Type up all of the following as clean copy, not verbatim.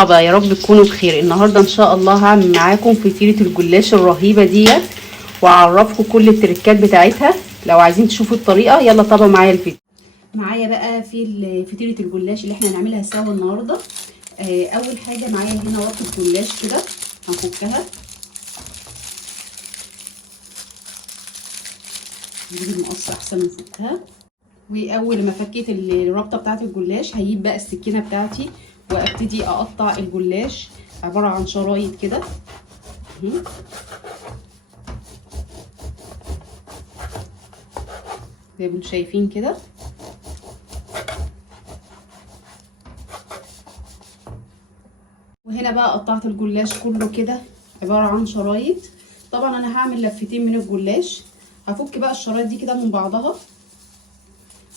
مرحبا، يا رب تكونوا بخير. النهارده ان شاء الله هعمل معاكم فطيره الجلاش الرهيبه ديت، واعرفكم كل التركات بتاعتها. لو عايزين تشوفوا الطريقه يلا طبعا معايا الفيديو. معايا بقى في فطيره الجلاش اللي احنا هنعملها سوا النهارده. اول حاجه معايا هنا ورقه جلاش كده هنفكها. نجيب المقص احسن نفكها. واول ما فكيت الرابطه بتاعت الجلاش هجيب بقى السكينه بتاعتي وابتدي اقطع الجلاش عباره عن شرايط كده. زي ما انتم شايفين كده. وهنا بقى قطعت الجلاش كله كده عباره عن شرايط. طبعا انا هعمل لفتين من الجلاش. هفك بقى الشرايط دي كده من بعضها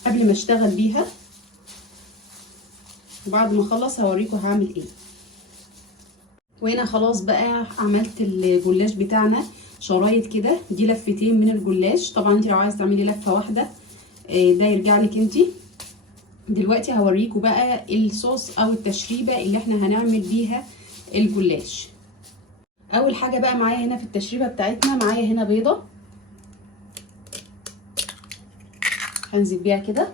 قبل ما اشتغل بيها، وبعد ما اخلص هوريكم هعمل ايه. وهنا خلاص بقى عملت الجلاش بتاعنا شرايط كده. دي لفتين من الجلاش. طبعا انت لو عايزه تعملي لفه واحده ده يرجع لك انت. دلوقتي هوريكم بقى الصوص او التشريبه اللي احنا هنعمل بيها الجلاش. اول حاجه بقى معايا هنا في التشريبه بتاعتنا، معايا هنا بيضه هنزل بيها كده،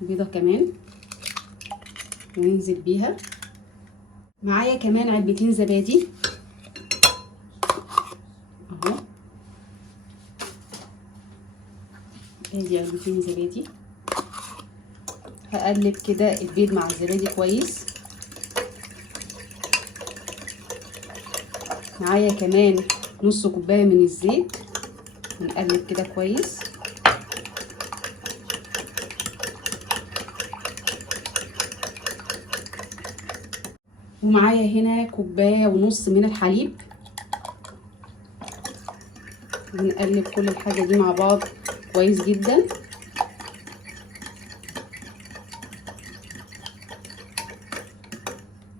بيضه كمان وننزل بيها. معايا كمان علبتين زبادي اهو، ادي علبتين زبادي. هقلب كده البيض مع الزبادي كويس. معايا كمان نص كوبايه من الزيت، هنقلب كده كويس. ومعايا هنا كوبايه ونص من الحليب، هنقلب كل الحاجه دي مع بعض كويس جدا.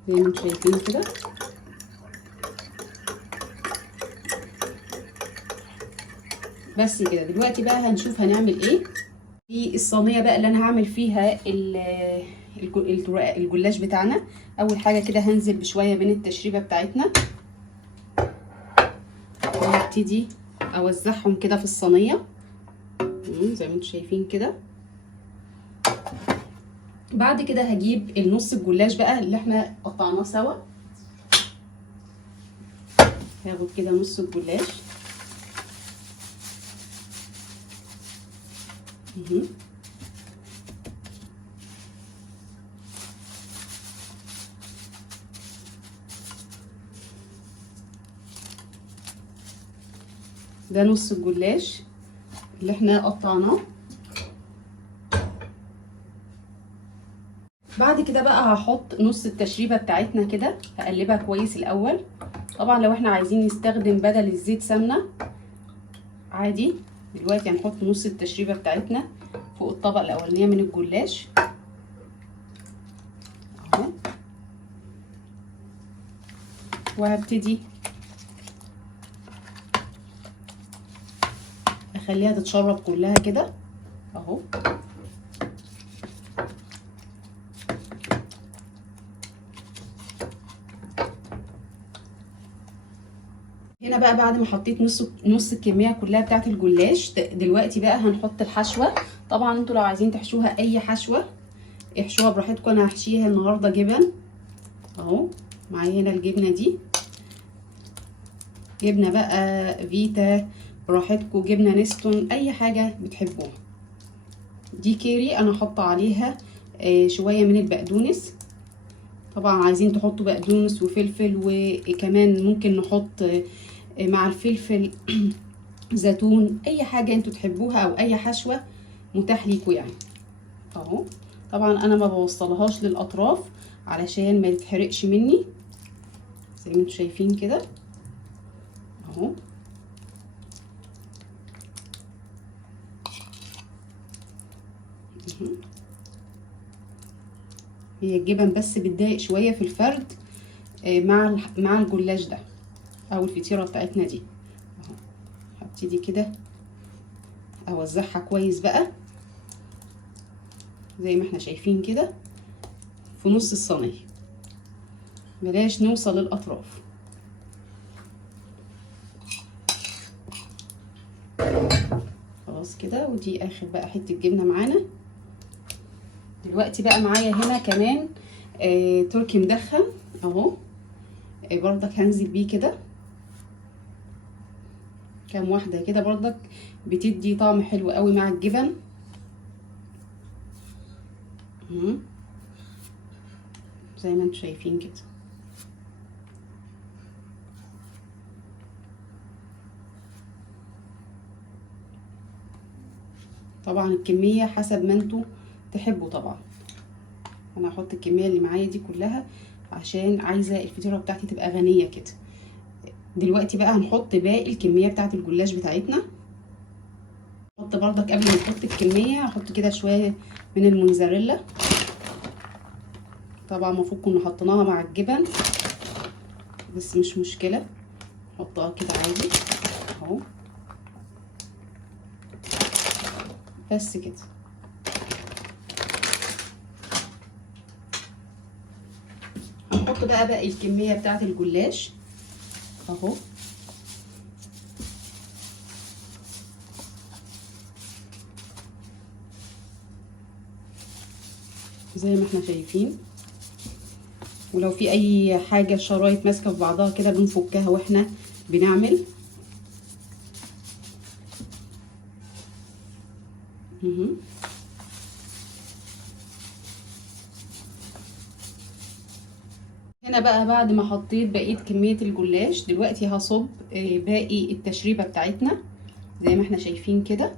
زي ما انتم شايفين كده. بس كده. دلوقتي بقى هنشوف هنعمل ايه في الصينيه بقى اللي انا هعمل فيها الجلاش بتاعنا. اول حاجه كده هنزل بشويه من التشريبه بتاعتنا وهبتدي اوزعهم كده في الصينيه زي ما انتم شايفين كده. بعد كده هجيب النص الجلاش بقى اللي احنا قطعناه سوا، هاخد كده نص الجلاش ده نص الجلاش اللي احنا قطعناه. بعد كده بقى هحط نص التشريبه بتاعتنا كده، هقلبها كويس الاول. طبعا لو احنا عايزين نستخدم بدل الزيت سمنه عادي. دلوقتي هنحط نص التشريبه بتاعتنا فوق الطبقه الاولانيه من الجلاش اهو، وهبتدي اخليها تتشرب كلها كده اهو. هنا بقى بعد ما حطيت نص الكميه كلها بتاعت الجلاش، دلوقتي بقى هنحط الحشوه. طبعا انتوا لو عايزين تحشوها اي حشوه احشوها براحتكم. انا هحشيها النهارده جبن اهو. معايا هنا الجبنه دي، جبنه بقى فيتا براحتكم، جبنه نستون، اي حاجه بتحبوها. دي كيري انا حاطه عليها شويه من البقدونس. طبعا عايزين تحطوا بقدونس وفلفل، وكمان ممكن نحط مع الفلفل زيتون، اي حاجه انتوا تحبوها او اي حشوه متاح ليكوا يعني اهو. طبعا انا ما بوصلهاش للاطراف علشان ما يتحرقش مني زي ما انتوا شايفين كده اهو. هي الجبن بس بتضايق شويه في الفرد مع الجلاش ده او الفطيره بتاعتنا دي اهو. هبتدي كده اوزعها كويس بقى زي ما احنا شايفين كده في نص الصينيه، بلاش نوصل للاطراف. خلاص كده، ودي اخر بقى حته جبنه معانا. دلوقتي بقى معايا هنا كمان تركي مدخن اهو، برضك هنزل بيه كده كام واحده كده، برضك بتدي طعم حلو قوي مع الجبن. زي ما انتم شايفين كده. طبعا الكميه حسب ما انتوا تحبوا. طبعا انا هحط الكميه اللي معايا دي كلها عشان عايزه الفطيره بتاعتي تبقى غنيه كده. دلوقتي بقى هنحط باقي الكميه بتاعت الجلاش بتاعتنا. نحط برضك قبل ما نحط الكميه هحط كده شويه من الموزاريلا. طبعا المفروض كنا حطيناها مع الجبن بس مش مشكله، نحطها كده عادي اهو، بس كده. هنحط بقى باقي الكميه بتاعت الجلاش اهو. زي ما احنا شايفين، ولو في اي حاجه شرايط ماسكه في بعضها كده بنفكها واحنا بنعمل. هنا بقى بعد ما حطيت بقيه كميه الجلاش، دلوقتي هصب باقي التشريبه بتاعتنا زي ما احنا شايفين كده.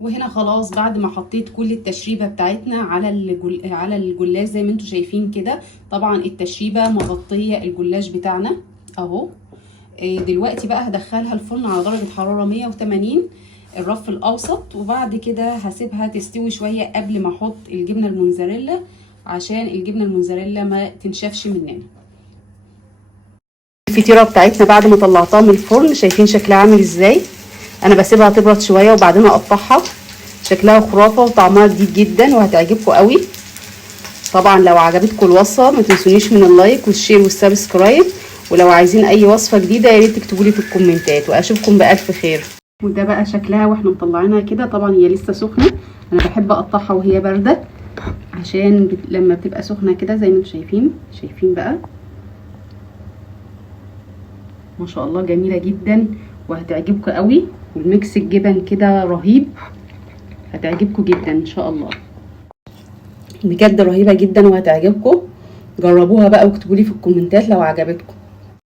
وهنا خلاص بعد ما حطيت كل التشريبه بتاعتنا على الجلاش زي ما انتم شايفين كده. طبعا التشريبه مغطيه الجلاش بتاعنا اهو. دلوقتي بقى هدخلها الفرن على درجه حراره 180 الرف الاوسط، وبعد كده هسيبها تستوي شويه قبل ما احط الجبنه الموزاريلا عشان الجبنه الموزاريلا ما تنشفش مننا. الفطيره بتاعتنا بعد ما طلعتها من الفرن شايفين شكلها عامل ازاي. انا بسيبها تبرد شويه وبعدين اقطعها. شكلها خرافه وطعمها جديد جدا وهتعجبكم قوي. طبعا لو عجبتكم الوصفه ما تنسونيش من اللايك والشير والسبسكرايب، ولو عايزين اي وصفه جديده يا ريت تكتبوا لي في الكومنتات، واشوفكم بالف خير. وده بقى شكلها واحنا مطلعينها كده. طبعا هي لسه سخنه، انا بحب اقطعها وهي بارده عشان لما بتبقى سخنه كده زي ما انتم شايفين بقى ما شاء الله جميله جدا وهتعجبكم قوي. والميكس الجبن كده رهيب، هتعجبكم جدا ان شاء الله. بجد رهيبه جدا وهتعجبكم. جربوها بقى واكتبوا لي في الكومنتات لو عجبتكم.